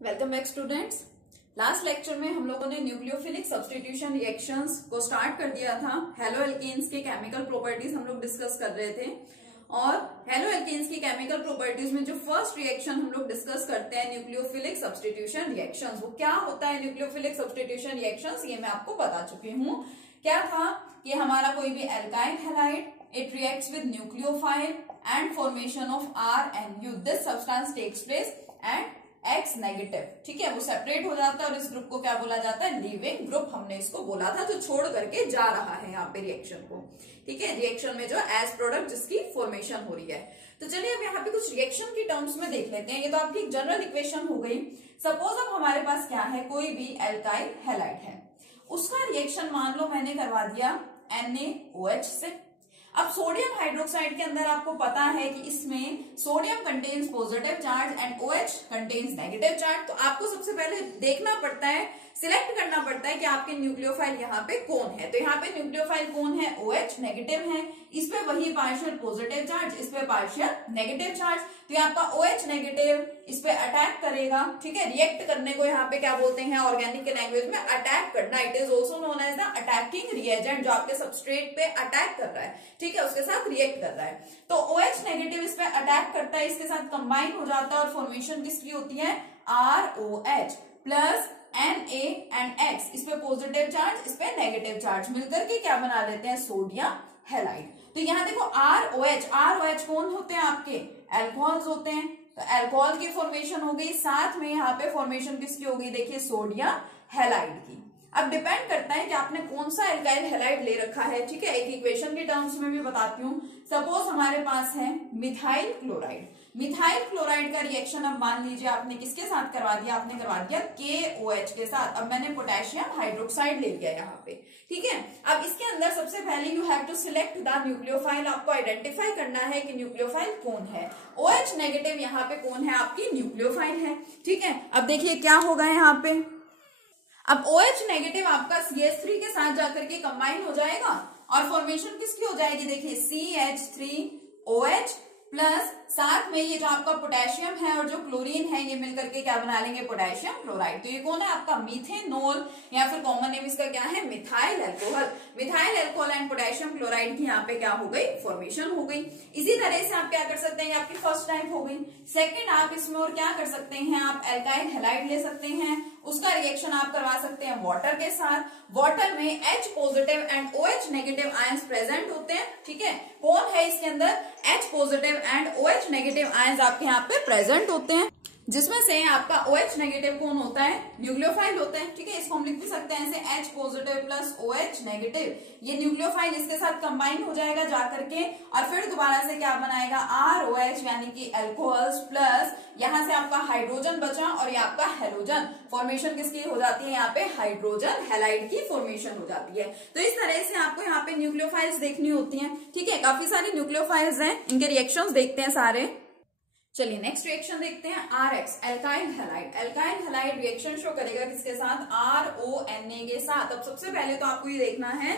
Welcome back students. Last lecture में हम लोगों ने न्यूक्लियोफिलिक सब्स्टिट्यूशन रिएक्शंस को स्टार्ट कर दिया था। हेलो एल्केन्स के केमिकल प्रॉपर्टीज हम लोग डिस्कस कर रहे थे और हेलो एल्केन्स की केमिकल प्रॉपर्टीज में जो फर्स्ट रिएक्शन हम लोग डिस्कस करते हैं न्यूक्लियोफिलिक सब्स्टिट्यूशन रिएक्शंस, वो क्या होता है न्यूक्लियोफिलिक सब्स्टिट्यूशन रिएक्शंस, ये मैं आपको बता चुकी हूँ। क्या था कि हमारा कोई भी alkyl halide it reacts with nucleophile and formation of RNU. This substance takes place at X negative. ठीक है, वो सेपरेट हो जाता है और इस ग्रुप को क्या बोला जाता है? लीविंग ग्रुप हमने इसको बोला था, जो छोड़ करके जा रहा है यहाँ पे रिएक्शन को। ठीक है, रिएक्शन में जो एज प्रोडक्ट जिसकी फॉर्मेशन हो रही है। तो चलिए अब यहाँ पे कुछ रिएक्शन की टर्म्स में देख लेते हैं। ये तो आपकी एक जनरल इक्वेशन हो गई। सपोज अब हमारे पास क्या है, कोई भी एल्काइल हैलाइड है, उसका रिएक्शन मान लो मैंने करवा दिया NaOH से। अब सोडियम हाइड्रोक्साइड के अंदर आपको पता है कि इसमें sodium contains positive charge and OH contains negative charge. तो आपको सबसे पहले देखना पड़ता है, सिलेक्ट करना पड़ता है कि आपके न्यूक्लियोफाइल यहाँ पे कौन है। तो यहाँ पे न्यूक्लियोफाइल कौन है? OH नेगेटिव है, इस पे वही पार्शियल पॉजिटिव चार्ज, इस पे पार्शियल नेगेटिव चार्ज। तो यहाँ आपका OH नेगेटिव इस पे अटैक करेगा। ठीक है, रिएक्ट करने को यहाँ पे क्या बोलते हैं ऑर्गेनिक के लैंग्वेज में? अटैक करना। It is also known as the attacking reagent, जो आपके सबस्ट्रेट पे अटैक कर रहा है। ठीक है, उसके साथ रिएक्ट कर रहा है। तो OH नेगेटिव इस पे अटैक करता है, इसके साथ कंबाइन हो जाता है और फॉर्मेशन किसकी होती है? ROH plus Na and X, इस पे पॉजिटिव चार्ज, इस पे नेगेटिव चार्ज, मिलकर के क्या बना लेते हैं? Sodium halide. तो यहाँ देखो ROH कौन होते हैं? आपके एल्कोहल्स होते हैं। तो एल्कोहल की फॉर्मेशन हो गई, साथ में यहाँ पे फॉर्मेशन किसकी हो गई? देखिए सोडियम हैलाइड की। अब डिपेंड करता है कि आपने कौन सा एल्काइल हैलाइड ले रखा है। ठीक है, एक इक्वेशन की टर्म्स में भी बताती हूँ। सपोज हमारे पास है मिथाइल क्लोराइड। मिथाइल क्लोराइड का रिएक्शन अब मान लीजिए आपने किसके साथ करवा दिया? आपने करवा दिया KOH के साथ। अब मैंने पोटेशियम हाइड्रोक्साइड ले लिया यहाँ पे। ठीक है, अब इसके अंदर सबसे पहले you have to select the nucleophile. आपको आइडेंटिफाई करना है कि न्यूक्लियोफाइल कौन है। OH नेगेटिव यहाँ पे कौन है? आपकी न्यूक्लियोफाइल है। ठीक है, अब देखिए क्या होगा यहाँ पे। अब OH नेगेटिव आपका CH3 के साथ जाकर के कंबाइन हो जाएगा और फॉर्मेशन किसकी हो जाएगी? देखिए CH3OH प्लस साथ में ये जो आपका पोटेशियम है और जो क्लोरीन है, ये मिलकर के क्या बना लेंगे? Potassium chloride. तो ये कौन है? आपका मीथेनॉल, या फिर कॉमन नेम इसका क्या है? Methyl alcohol. Methyl alcohol and potassium chloride की यहाँ पे क्या हो गई? फॉर्मेशन हो गई। इसी तरह से आप क्या कर सकते हैं? आपकी फर्स्ट टाइप हो गई। सेकेंड, आप इसमें और क्या कर सकते हैं? आप एल्काइल हैलाइड ले सकते हैं, उसका रिएक्शन आप करवा सकते हैं वाटर के साथ। वाटर में H positive and OH negative ions present होते हैं। ठीक है, कौन है इसके अंदर? H positive and OH negative ions आपके यहाँ पे प्रेजेंट होते हैं, जिसमें से आपका OH नेगेटिव कौन होता है? न्यूक्लियोफाइल होता है। ठीक है, इसको हम लिख भी सकते हैं ऐसे H positive plus OH negative, ये न्यूक्लियोफाइल इसके साथ कंबाइन हो जाएगा जाकर के और फिर दोबारा से क्या बनाएगा? ROH यानी कि अल्कोहल्स प्लस यहाँ से आपका हाइड्रोजन बचा और ये आपका हेलोजन। फॉर्मेशन किसकी हो जाती है? यहाँ पे हाइड्रोजन हैलाइड की फॉर्मेशन हो जाती है। तो इस तरह से आपको यहाँ पे न्यूक्लियोफाइल्स देखनी होती हैं। ठीक है, काफी सारी न्यूक्लियोफाइल्स हैं, इनके रिएक्शंस देखते हैं सारे। चलिए नेक्स्ट रिएक्शन देखते हैं, RX alkyl halide. Alkyl halide reaction show करेगा किसके साथ? RONA के साथ। अब सबसे पहले तो आपको ये देखना है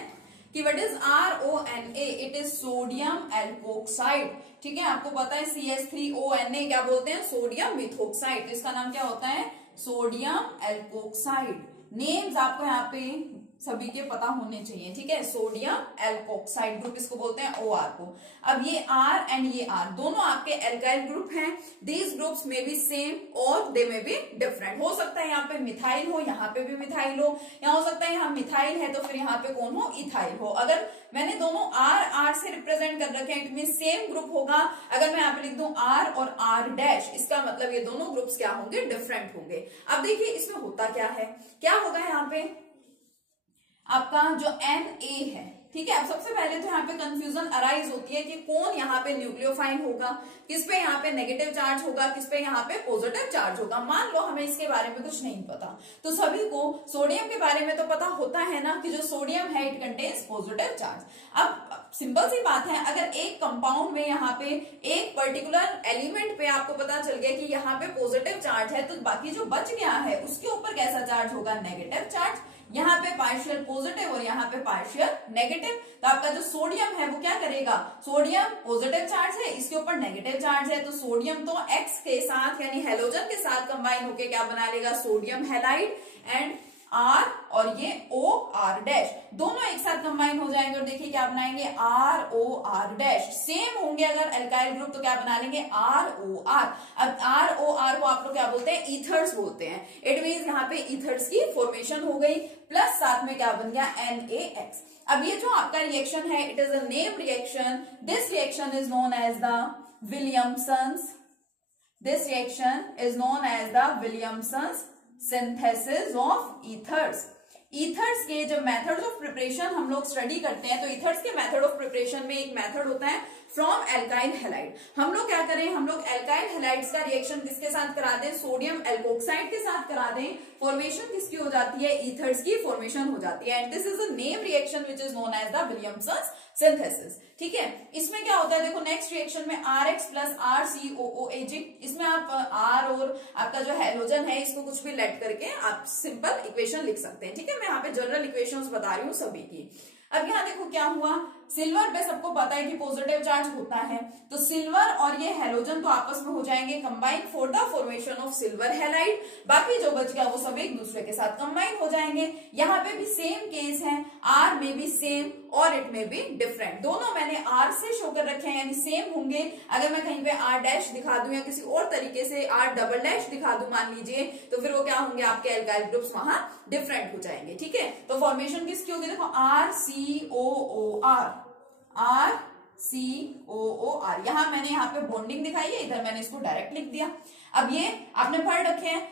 कि what is RONA? It is sodium alkoxide. ठीक है, आपको पता है CH3ONA क्या बोलते हैं? Sodium methoxide. तो इसका नाम क्या होता है? Sodium alkoxide. नेम्स आपको यहाँ पे सभी के पता होने चाहिए। ठीक है, सोडियम एल्कोक्साइड ग्रुप इसको बोलते हैं OR को। अब ये R एंड ये R दोनों आपके एल्काइल ग्रुप हैं। दीज ग्रुप्स में बी सेम और दे में बी डिफरेंट। हो सकता है यहाँ पे मिथाइल हो, यहाँ पे भी मिथाइल हो, या हो सकता है यहाँ मिथाइल है तो फिर यहाँ पे कौन हो? इथाइल हो। अगर मैंने दोनों R से रिप्रेजेंट कर रखे हैं, इट मीन सेम ग्रुप होगा। अगर मैं यहाँ पे लिख दूं R और R', इसका मतलब ये दोनों ग्रुप्स क्या होंगे? डिफरेंट होंगे। अब देखिए इसमें होता क्या है, क्या होगा यहाँ पे? आपका जो Na है, ठीक है, अब सबसे पहले तो यहाँ पे कंफ्यूजन अराइज होती है कि कौन यहाँ पे न्यूक्लियोफाइल होगा, किस पे यहाँ पे नेगेटिव चार्ज होगा, किस पे यहाँ पे पॉजिटिव चार्ज होगा। मान लो हमें इसके बारे में कुछ नहीं पता, तो सभी को सोडियम के बारे में तो पता होता है ना कि जो सोडियम है इट कंटेन्स पॉजिटिव चार्ज। अब सिंपल सी बात है, अगर एक कंपाउंड में यहाँ पे एक पर्टिकुलर एलिमेंट पे आपको पता चल गया कि यहाँ पे पॉजिटिव चार्ज है, तो बाकी जो बच गया है उसके ऊपर कैसा चार्ज होगा? Negative charge. यहाँ पे पार्शियल पॉजिटिव और यहाँ पे पार्शियल नेगेटिव। तो आपका जो सोडियम है वो क्या करेगा, सोडियम पॉजिटिव चार्ज है, इसके ऊपर नेगेटिव चार्ज है, तो सोडियम तो X के साथ यानी हेलोजन के साथ कंबाइन होके क्या बना लेगा, सोडियम हैलाइड एंड R और ये OR डैश दोनों एक साथ कंबाइन हो जाएंगे और देखिए क्या बनाएंगे ROR डैश। सेम होंगे अगर एल्काइल ग्रुप तो क्या बना लेंगे ROR। अब ROR को आप लोग क्या बोलते हैं, ईथर्स बोलते हैं। इट मींस यहाँ पे ईथर्स की फॉर्मेशन हो गई, प्लस साथ में क्या बन गया NaX। अब ये जो आपका रिएक्शन है it is a name reaction. This reaction is known as the Williamson's, this reaction is known as the Williamson's synthesis of ethers. Ethers के जब मेथड्स ऑफ प्रिपरेशन हम लोग स्टडी करते हैं तो ईथर्स के मेथड ऑफ प्रिपरेशन में एक मेथड होता है फ्रॉम एल्काइल हैलाइड। हम लोग क्या करें, हम लोग एल्काइल हैलाइड्स का रिएक्शन किसके साथ करा दें, सोडियम एल्कोक्साइड के साथ करा दें। फॉर्मेशन किसकी हो जाती है, ईथर्स की फॉर्मेशन हो जाती है and this is a name reaction which is known as the Williamson's synthesis. ठीक है, इसमें क्या होता है, देखो नेक्स्ट रिएक्शन में RX प्लस RCOOH, इसमें आप R और आपका जो हैलोजन है इसको कुछ भी लेट करके आप सिंपल इक्वेशन लिख सकते हैं। ठीक है, मैं यहाँ पे जनरल इक्वेशंस बता रही हूँ सभी की। अब यहाँ देखो क्या हुआ, सिल्वर पे सबको पता है कि पॉजिटिव चार्ज होता है, तो सिल्वर और ये हैलोजन तो आपस में हो जाएंगे combine for the formation of silver halide. बाकी जो बच गया वो सब एक दूसरे के साथ कंबाइन हो जाएंगे। यहाँ पे भी सेम केस है, R में भी सेम और इट में भी डिफरेंट। दोनों मैंने R से शो कर रखे हैं यानी सेम होंगे। अगर मैं कहीं पे R डैश दिखा दूं या किसी और तरीके से R डबल डैश दिखा दूं मान लीजिए, तो फिर वो क्या होंगे, आपके एल्काइल ग्रुप्स वहां डिफरेंट हो जाएंगे। ठीक है, तो फॉर्मेशन किसकी होगी, देखो RCOOR, RCOOR। यहाँ मैंने यहाँ पे बॉन्डिंग दिखाई है, इधर मैंने इसको डायरेक्ट लिख दिया। अब ये आपने पढ़ रखे हैं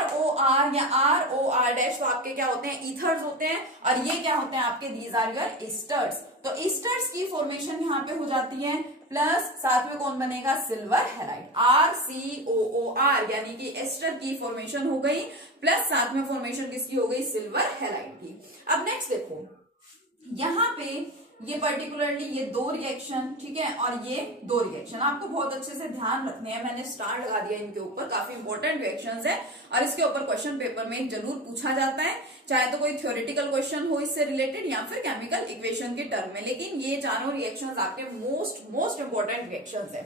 ROR या ROR डैश, तो आपके क्या होते हैं, ईथर्स होते हैं और ये क्या होते हैं आपके, दीज आर योर ईस्टर्स। तो ईस्टर्स की फॉर्मेशन यहाँ पे हो जाती है, प्लस साथ में कौन बनेगा, सिल्वर हैलाइड। RCOOR यानी कि एस्टर की फॉर्मेशन हो गई, प्लस साथ में फॉर्मेशन किसकी हो गई, सिल्वर हैलाइड की। अब नेक्स्ट देखो यहाँ पे ये पर्टिकुलरली ये दो रिएक्शन, ठीक है, और ये दो रिएक्शन आपको बहुत अच्छे से ध्यान रखने हैं। मैंने स्टार लगा दिया इनके ऊपर, काफी इंपॉर्टेंट रिएक्शंस है और इसके ऊपर क्वेश्चन पेपर में जरूर पूछा जाता है, चाहे तो कोई थ्योरेटिकल क्वेश्चन हो इससे रिलेटेड या फिर केमिकल इक्वेशन के टर्म में। लेकिन ये चारों रिएक्शंस आपके मोस्ट इंपॉर्टेंट रिएक्शंस है।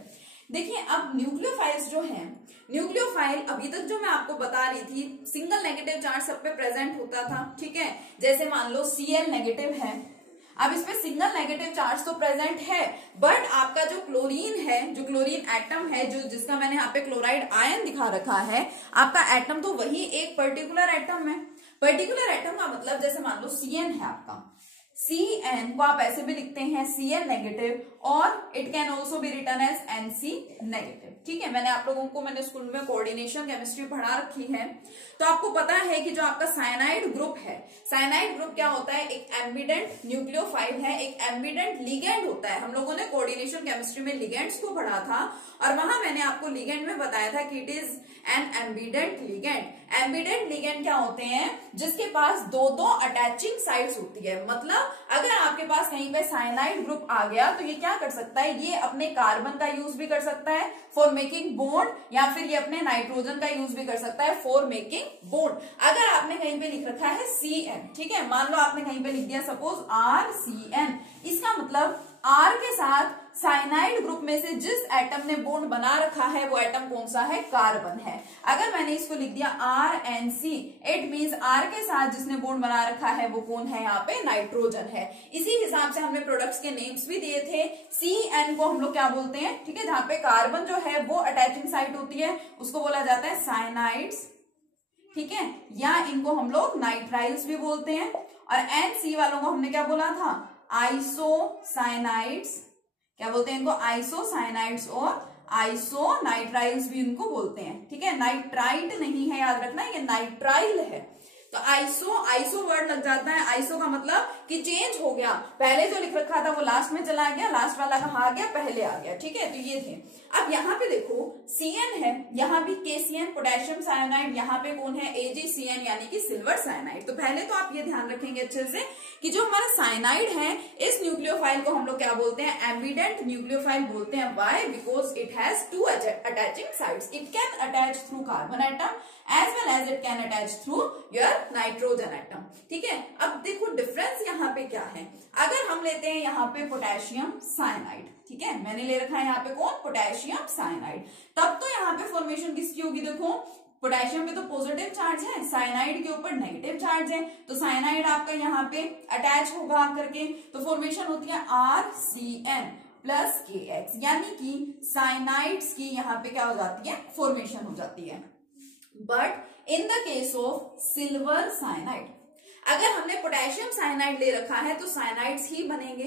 देखिए अब न्यूक्लियोफाइल्स जो हैं, न्यूक्लियोफाइल अभी तक जो मैं आपको बता रही थी सिंगल नेगेटिव चार्ज सब पे प्रेजेंट होता था। ठीक है, जैसे मान लो Cl नेगेटिव है, अब इसमें सिंगल नेगेटिव चार्ज तो प्रेजेंट है, बट आपका जो क्लोरीन है, जो क्लोरीन एटम है, जो जिसका मैंने यहाँ पे क्लोराइड आयन दिखा रखा है, आपका एटम तो वही एक पर्टिकुलर एटम है। पर्टिकुलर एटम का मतलब जैसे मान लो Cn है आपका, Cn को आप ऐसे भी लिखते हैं Cl नेगेटिव और it can also be written as Nc negative. ठीक है, मैंने आप लोगों को मैंने स्कूल में कोऑर्डिनेशन केमिस्ट्री पढ़ा रखी है, तो आपको पता है कि जो आपका साइनाइड ग्रुप है, साइनाइड ग्रुप क्या होता है, एक एम्बिडेंट न्यूक्लियोफाइल है, एक एम्बिडेंट लिगेंड होता है। हम लोगों ने कोऑर्डिनेशन केमिस्ट्री में लिगेंड्स को पढ़ा था और वहां मैंने आपको लिगेंड में बताया था कि it is an ambient ligand. Ambient ligand क्या होते हैं, जिसके पास दो अटैचिंग साइड्स होती है। मतलब अगर आपके पास कहीं पे साइनाइड ग्रुप आ गया तो ये क्या कर सकता है, ये अपने कार्बन का यूज भी कर सकता है फॉर मेकिंग बॉन्ड, या फिर ये अपने नाइट्रोजन का यूज भी कर सकता है फॉर मेकिंग बॉन्ड। अगर आपने कहीं पे लिख रखा है Cn, ठीक है, मान लो आपने कहीं पे लिख दिया सपोज RCN, इसका मतलब R के साथ साइनाइड ग्रुप में से जिस एटम ने बॉन्ड बना रखा है वो एटम कौन सा है, कार्बन है। अगर मैंने इसको लिख दिया RNC, इट मींस R के साथ जिसने बॉन्ड बना रखा है वो कौन है, यहाँ पे नाइट्रोजन है। इसी हिसाब से हमने प्रोडक्ट्स के नेम्स भी दिए थे। Cn को हम लोग क्या बोलते हैं, ठीक है, जहां पे कार्बन जो है वो अटैचिंग साइट होती है उसको बोला जाता है साइनाइड्स, ठीक है, या इनको हम लोग नाइट्राइल्स भी बोलते हैं। और NC वालों को हमने क्या बोला था, आइसोसाइनाइड्स, क्या बोलते हैं इनको, आइसोसाइनाइड्स और आइसोनाइट्राइल्स भी इनको बोलते हैं। ठीक है, नाइट्राइट नहीं है, याद रखना ये नाइट्राइल है। तो आइसो वर्ड लग जाता है, आइसो का मतलब कि चेंज हो गया, पहले जो लिख रखा था वो लास्ट में चला गया, लास्ट वाला कहाँ आ गया, पहले आ गया। ठीक है, तो ये थे। अब यहाँ पे देखो CN है, यहाँ भी KCN पोटेशियम साइनाइड, यहाँ पे कौन है AgCN यानी कि सिल्वर साइनाइड। तो पहले तो आप ये ध्यान रखेंगे अच्छे से कि जो हमारा साइनाइड है इस न्यूक्लियोफाइल को हम लोग क्या बोलते हैं, एम्बिडेंट न्यूक्लियोफाइल बोलते हैं। Why? Because it has two attaching sides, it can attach through carbon atom as well as it can attach through your nitrogen atom. ठीक है, अब देखो डिफरेंस यहाँ पे क्या है। अगर हम लेते हैं यहाँ पे पोटेशियम साइनाइड, ठीक है, मैंने ले रखा है यहाँ पे कौन, पोटेशियम साइनाइड, तब तो यहाँ पे फॉर्मेशन किसकी होगी, देखो पोटेशियम पे तो पॉजिटिव चार्ज है, साइनाइड के ऊपर नेगेटिव चार्ज है, तो साइनाइड आपका यहाँ पे अटैच होगा आकर के, तो फॉर्मेशन होती है RCN प्लस KX, यानी कि साइनाइड्स की यहाँ पे क्या हो जाती है, फॉर्मेशन हो जाती है। But in the case of silver cyanide, अगर हमने पोटेशियम साइनाइड ले रखा है तो साइनाइड्स ही बनेंगे,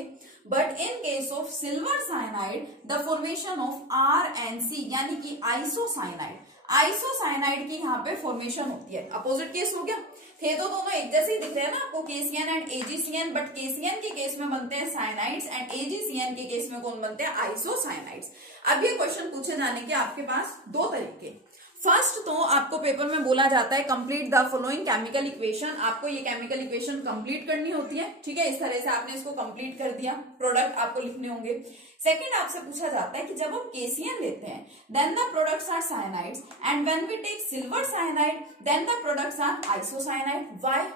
but in case of silver cyanide the formation of RNC यानी कि आइसोसाइनाइड, आइसोसाइनाइड की यहाँ पे फॉर्मेशन होती है। अपोजिट केस हो गया, थे तो दोनों एक जैसे ही दिख रहे हैं ना आपको, KCN and AgCN, but KCN के केस में बनते हैं साइनाइड्स एंड AgCN के केस में कौन बनते हैं, आइसोसाइनाइड्स। अब ये क्वेश्चन पूछे जाने के आपके पास दो तरीके। फर्स्ट तो आपको पेपर में बोला जाता है complete the following chemical equation, आपको ये केमिकल इक्वेशन कंप्लीट करनी होती है। ठीक है, इस तरह से आपने इसको कंप्लीट कर दिया, प्रोडक्ट आपको लिखने होंगे। सेकंड आपसे पूछा जाता है कि जब हम KCN लेते हैं then the products are cyanides and when we take silver cyanide then the products are isocyanide. Why?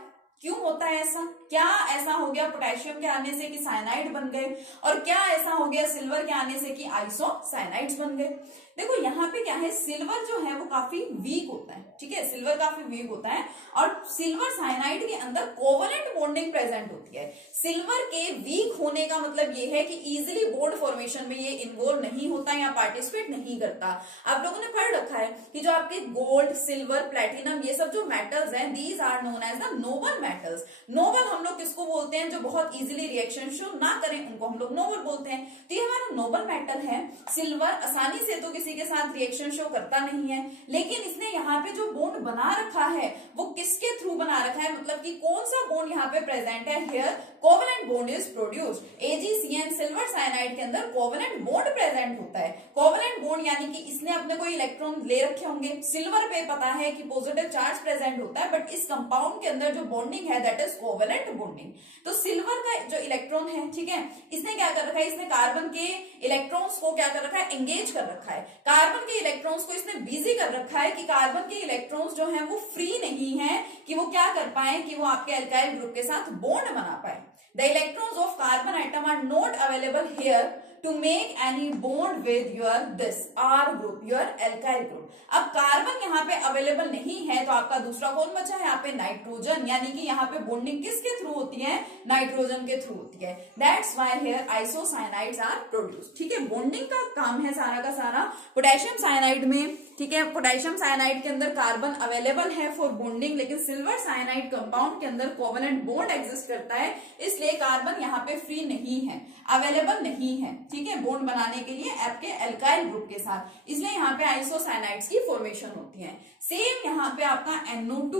क्यों होता है ऐसा? क्या ऐसा हो गया पोटेशियम के आने से कि साइनाइड बन गए, और क्या ऐसा हो गया सिल्वर के आने से कि आइसोसाइनाइड्स बन गए? देखो यहाँ पे क्या है, सिल्वर जो है वो काफी वीक होता है। ठीक है, सिल्वर काफी वीक होता है और सिल्वर साइनाइड के अंदर कोवलेंट बॉन्डिंग प्रेजेंट होती है। सिल्वर के वीक होने का मतलब ये है कि इजिली बॉन्ड फॉर्मेशन में ये इन्वॉल्व नहीं होता या पार्टिसिपेट नहीं करता। आप लोगों ने पढ़ रखा है कि जो आपके गोल्ड, सिल्वर, प्लेटिनम, ये सब जो मेटल्स हैं these are known as the noble metals. Noble हम लोग किसको बोलते हैं, जो बहुत इजिली रिएक्शन शो ना करें उनको हम लोग नोबल बोलते हैं। तो ये हमारा नोबल मेटल है। सिल्वर आसानी से तो किसी के साथ रिएक्शन शो करता नहीं है, लेकिन इसने यहाँ पे जो बॉन्ड बना रखा है वो किसके थ्रू बना रखा है, मतलब कि कौन सा बॉन्ड यहाँ पे प्रेजेंट है, here covalent bond is produced. AgCN silver cyanide के अंदर कोवेलेंट बॉन्ड प्रेजेंट होता है। कोवेलेंट बॉन्ड यानी कि इसने अपने कोई इलेक्ट्रॉन ले रखे होंगे। सिल्वर पे पता है कि पॉजिटिव चार्ज प्रेजेंट होता है, बट इस कंपाउंड के अंदर जो बॉन्डिंग है दैट इज कोवेलेंट बॉन्डिंग। तो सिल्वर का जो इलेक्ट्रॉन है, ठीक है, इसने क्या कर रखा है, इसने कार्बन के इलेक्ट्रॉन्स को क्या कर रखा है, एंगेज कर रखा है। कार्बन के इलेक्ट्रॉन्स को इसने बिजी कर रखा है कि कार्बन के इलेक्ट्रॉन्स जो हैं वो फ्री नहीं है कि वो क्या कर पाए, कि वो आपके अल्काइल ग्रुप के साथ बॉन्ड बना पाए। The electrons of carbon atom are not available here to make any bond with your this R group, your alkyl group। अब कार्बन यहाँ पे अवेलेबल नहीं है तो आपका दूसरा कौन बचा है, यहाँ पे नाइट्रोजन, यानी कि यहाँ पे बॉन्डिंग किसके थ्रू होती है, नाइट्रोजन के थ्रू होती है। That's why here isocyanides are produced. ठीक है, बॉन्डिंग का काम है सारा का सारा पोटेशियम साइनाइड में। ठीक है, पोटेशियम साइनाइड के अंदर कार्बन अवेलेबल है फॉर बॉन्डिंग, लेकिन सिल्वर साइनाइड कंपाउंड के अंदर कोवेलेंट बॉन्ड एग्जिस्ट करता है, इसलिए कार्बन यहाँ पे फ्री नहीं है, अवेलेबल नहीं है। ठीक है, बॉन्ड बनाने के लिए आपके अल्काइल ग्रुप के साथ, इसलिए यहाँ पे आइसोसाइनाइड्स की फॉर्मेशन होती है। सेम यहाँ पे आपका NO2,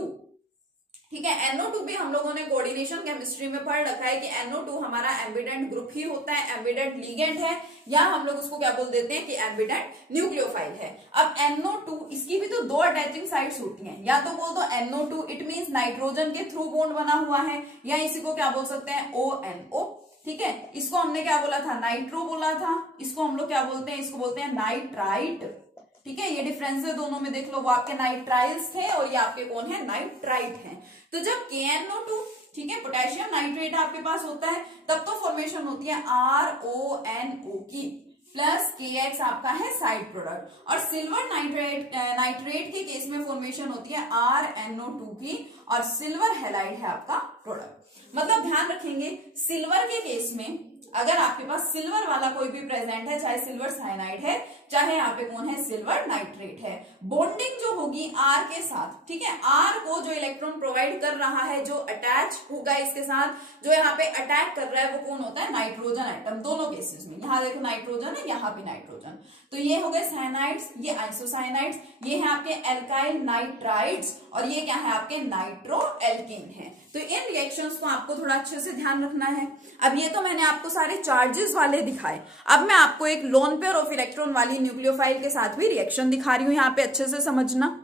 ठीक है, NO2 भी हम लोगों ने कोऑर्डिनेशन केमिस्ट्री में पढ़ रखा है कि NO2 हमारा एम्बिडेंट ग्रुप ही होता है, एम्बिडेंट लिगेंड है, या हम लोग उसको क्या बोल देते हैं कि एम्बिडेंट न्यूक्लियोफाइल है। अब NO2 इसकी भी तो दो अटैचिंग साइड्स होती हैं, या तो बोल दो NO2 इट मींस नाइट्रोजन के थ्रू बॉन्ड बना हुआ है, या इसी को क्या बोल सकते हैं ONO। ठीक है, इसको हमने क्या बोला था, नाइट्रो बोला था, इसको हम लोग क्या बोलते हैं, इसको बोलते हैं नाइट्राइट। ठीक है, ये डिफरेंस है दोनों में, देख लो, वो आपके नाइट्राइल्स थे और ये आपके कौन है, नाइट्राइट हैं। तो जब KNO2, ठीक है, पोटेशियम नाइट्रेट आपके पास होता है, तब तो फॉर्मेशन होती है RONO की, प्लस KX आपका है साइड प्रोडक्ट, और सिल्वर नाइट्रेट के केस में फॉर्मेशन होती है RNO2 की, और सिल्वर हैलाइड है आपका प्रोडक्ट। मतलब ध्यान रखेंगे, सिल्वर के केस में अगर आपके पास सिल्वर वाला कोई भी प्रेजेंट है, चाहे सिल्वर साइनाइड है, चाहे यहाँ पे कौन है, सिल्वर नाइट्रेट है, बॉन्डिंग जो होगी R के साथ, ठीक है, R को जो इलेक्ट्रॉन प्रोवाइड कर रहा है, जो अटैच होगा इसके साथ, जो यहाँ पे अटैक कर रहा है, वो कौन होता है, नाइट्रोजन एटम। दोनों केसेस में, यहाँ देखो नाइट्रोजन है, यहाँ भी नाइट्रोजन। तो ये हो गए साइनाइड्स, ये आइसोसाइनाइड्स, ये है आपके एल्काइल नाइट्राइड्स, और ये क्या है आपके नाइट्रो एल्कीन है। तो इन रिएक्शंस को आपको थोड़ा अच्छे से ध्यान रखना है। अब ये तो मैंने आपको सारे चार्जेस वाले दिखाए, अब मैं आपको एक लोन पेयर ऑफ इलेक्ट्रॉन वाली न्यूक्लियोफाइल के साथ भी रिएक्शन दिखा रही हूँ, यहाँ पे अच्छे से समझना।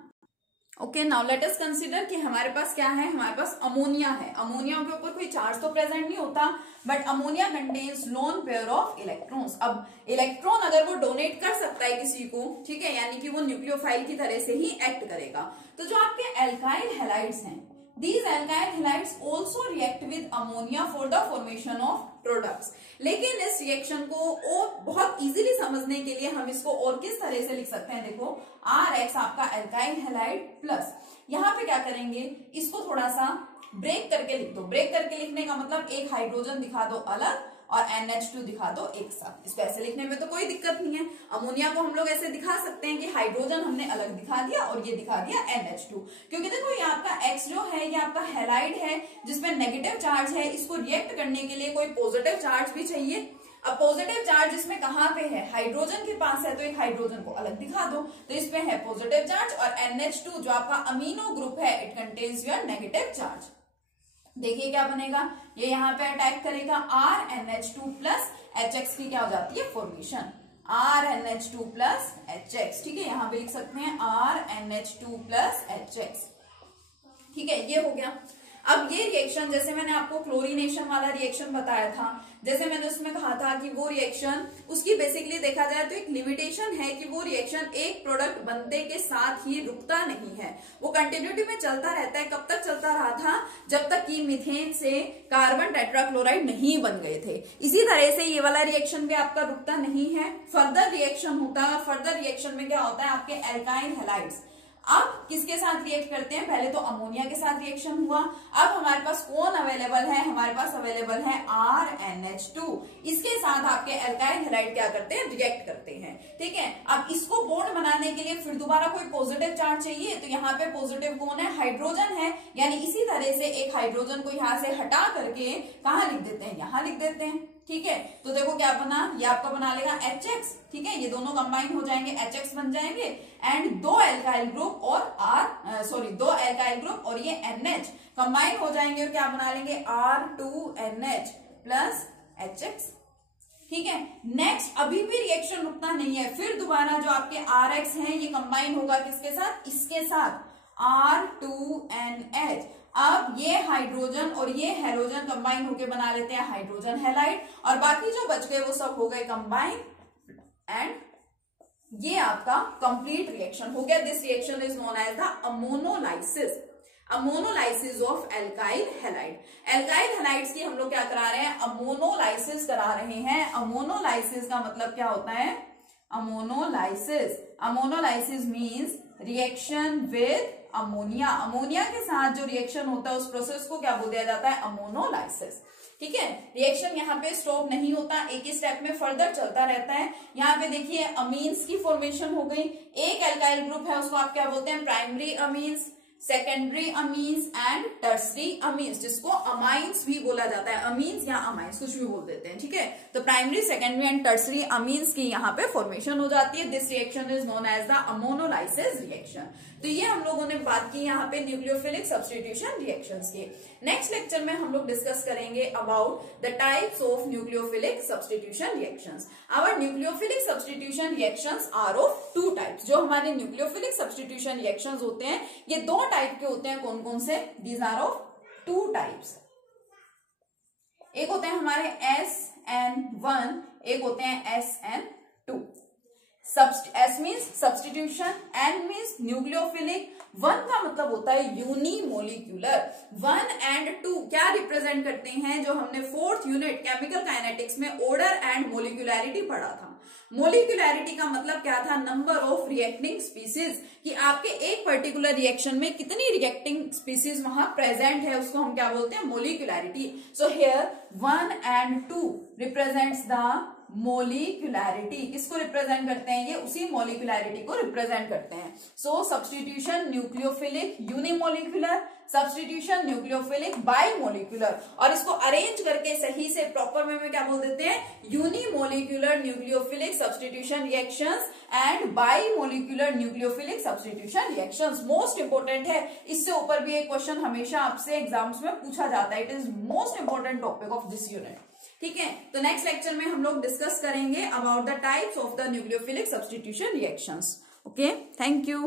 Okay, now let us consider कि हमारे पास क्या है, हमारे पास अमोनिया है। अमोनिया के ऊपर कोई चार्ज तो प्रेजेंट नहीं होता, but ammonia contains lone pair of electrons. अब इलेक्ट्रॉन अगर वो डोनेट कर सकता है किसी को, ठीक है, यानी कि वो न्यूक्लियोफाइल की तरह से ही एक्ट करेगा। तो जो आपके एल्काइल हैलाइड्स हैं, these alkyl halides also react with ammonia for the formation of products। लेकिन इस रिएक्शन को और बहुत इजीली समझने के लिए हम इसको और किस तरह से लिख सकते हैं, देखो RX आपका एल्काइल हैलाइड प्लस, यहाँ पे क्या करेंगे, इसको थोड़ा सा ब्रेक करके लिख दो। ब्रेक करके लिखने का मतलब एक हाइड्रोजन दिखा दो अलग और NH2 दिखा दो एक साथ। इसको ऐसे लिखने में तो कोई दिक्कत नहीं है। अमोनिया को हम लोग ऐसे दिखा सकते हैं कि हाइड्रोजन हमने अलग दिखा दिया और ये दिखा दिया NH2, क्योंकि देखो ये आपका X जो है ये आपका हैलाइड है जिसमें नेगेटिव चार्ज है, इसको रिएक्ट करने के लिए कोई पॉजिटिव चार्ज भी चाहिए। अब पॉजिटिव चार्ज इसमें कहाँ पे है, हाइड्रोजन के पास है, तो एक हाइड्रोजन को अलग दिखा दो, तो इसमें है पॉजिटिव चार्ज, और NH2 जो आपका अमीनो ग्रुप है it contains your negative charge. देखिए क्या बनेगा, ये यहाँ पे अटैक करेगा RNH2 प्लस HX की क्या हो जाती है फॉर्मेशन, RNH2 प्लस HX, ठीक है, यहाँ पे लिख सकते हैं RNH2 प्लस HX, ठीक है, ये हो गया। अब ये रिएक्शन, जैसे मैंने आपको क्लोरीनेशन वाला रिएक्शन बताया था, जैसे मैंने उसमें कहा था कि वो रिएक्शन, उसकी बेसिकली देखा जाए तो एक लिमिटेशन है कि वो रिएक्शन एक प्रोडक्ट बनने के साथ ही रुकता नहीं है, वो कंटिन्यूटी में चलता रहता है। कब तक चलता रहा था, जब तक कि मीथेन से कार्बन टेट्राक्लोराइड नहीं बन गए थे। इसी तरह से ये वाला रिएक्शन भी आपका रुकता नहीं है, फर्दर रिएक्शन होता है। फर्दर रिएक्शन में क्या होता है, आपके एल्काइल हैलाइड्स अब किसके साथ रिएक्ट करते हैं, पहले तो अमोनिया के साथ रिएक्शन हुआ, अब हमारे पास कौन अवेलेबल है, हमारे पास अवेलेबल है RNH2, इसके साथ आपके एल्काइल हैलाइड क्या करते हैं, रिएक्ट करते हैं, ठीक है। अब इसको बॉन्ड बनाने के लिए फिर दोबारा कोई पॉजिटिव चार्ज चाहिए, तो यहाँ पे पॉजिटिव कौन है, हाइड्रोजन है, यानी इसी तरह से एक हाइड्रोजन को यहाँ से हटा करके कहाँ लिख देते हैं, यहाँ लिख देते हैं, ठीक है। तो देखो क्या बना, ये आपका बना लेगा HX, ठीक है, ये दोनों कंबाइन हो जाएंगे, HX बन जाएंगे, एंड दो एल्काइल ग्रुप और दो एल्काइल ग्रुप और ये NH कंबाइन हो जाएंगे और क्या बना लेंगे R2NH प्लस HX, ठीक है। नेक्स्ट, अभी भी रिएक्शन रुकता नहीं है, फिर दोबारा जो आपके RX हैं ये कंबाइन होगा किसके साथ, इसके साथ R2NH। अब ये हाइड्रोजन और ये हैलोजन कंबाइन होके बना लेते हैं हाइड्रोजन हैलाइड, और बाकी जो बच गए वो सब हो गए कंबाइन, एंड ये आपका कंप्लीट रिएक्शन हो गया। This reaction is known as the ammonolysis, ammonolysis of alkyl halide. Alkyl halides की हम लोग क्या करा रहे हैं, अमोनोलाइसिस करा रहे हैं। अमोनोलाइसिस का मतलब क्या होता है, ammonolysis, ammonolysis means reaction with ammonia. Ammonia के साथ जो रिएक्शन होता है उस प्रोसेस को क्या बोल दिया जाता है, अमोनोलाइसिस, ठीक है। रिएक्शन यहाँ पे स्टॉप नहीं होता, एक ही स्टेप में फर्दर चलता रहता है। यहाँ पे देखिए अमीन्स की फॉर्मेशन हो गई, एक एल्काइल ग्रुप है उसको आप क्या बोलते हैं, primary amines, secondary amines and tertiary amines, जिसको अमाइंस भी बोला जाता है, अमीन्स या अमाइंस कुछ भी बोल देते हैं, ठीक है। तो primary, secondary and tertiary amines की यहाँ पे फॉर्मेशन हो जाती है। This reaction is known as the ammonolysis reaction. तो ये हम लोगों ने बात की यहाँ पे न्यूक्लियोफिलिक सब्स्टिट्यूशन रिएक्शंस की। नेक्स्ट लेक्चर में हम लोग डिस्कस करेंगे about the types of nucleophilic substitution reactions. Our nucleophilic substitution reactions are of two types. जो हमारे न्यूक्लियोफिलिक सब्स्टिट्यूशन रिएक्शंस होते हैं ये दो टाइप के होते हैं। कौन कौन से, these are of two types. एक होते हैं हमारे SN1, एक होते हैं SN2। S means substitution, N means nucleophilic, 1 का मतलब होता है यूनिमोलिक्यूलर। 1 एंड 2 क्या रिप्रेजेंट करते हैं, जो हमने 4th यूनिट केमिकल काइनेटिक्स में ऑर्डर एंड मोलिकुलैरिटी पढ़ा था। मोलिकुलैरिटी का मतलब क्या था, नंबर ऑफ रिएक्टिंग स्पीसीज, कि आपके एक पर्टिकुलर रिएक्शन में कितनी रिएक्टिंग स्पीसीज वहां प्रेजेंट है, उसको हम क्या बोलते हैं, molecularity. So here 1 and 2 represents the molecularity किसको रिप्रेजेंट करते हैं, ये उसी मोलिकुलैरिटी को रिप्रेजेंट करते हैं। So substitution nucleophilic unimolecular, substitution nucleophilic bimolecular, और इसको अरेंज करके सही से प्रॉपर वे में क्या बोल देते हैं, unimolecular nucleophilic substitution reactions and bimolecular nucleophilic substitution reactions. Most important है, इससे ऊपर भी एक क्वेश्चन हमेशा आपसे एग्जाम्स में पूछा जाता है। It is most important topic of this unit. ठीक है, तो नेक्स्ट लेक्चर में हम लोग डिस्कस करेंगे about the types of the nucleophilic substitution reactions. Okay, thank you.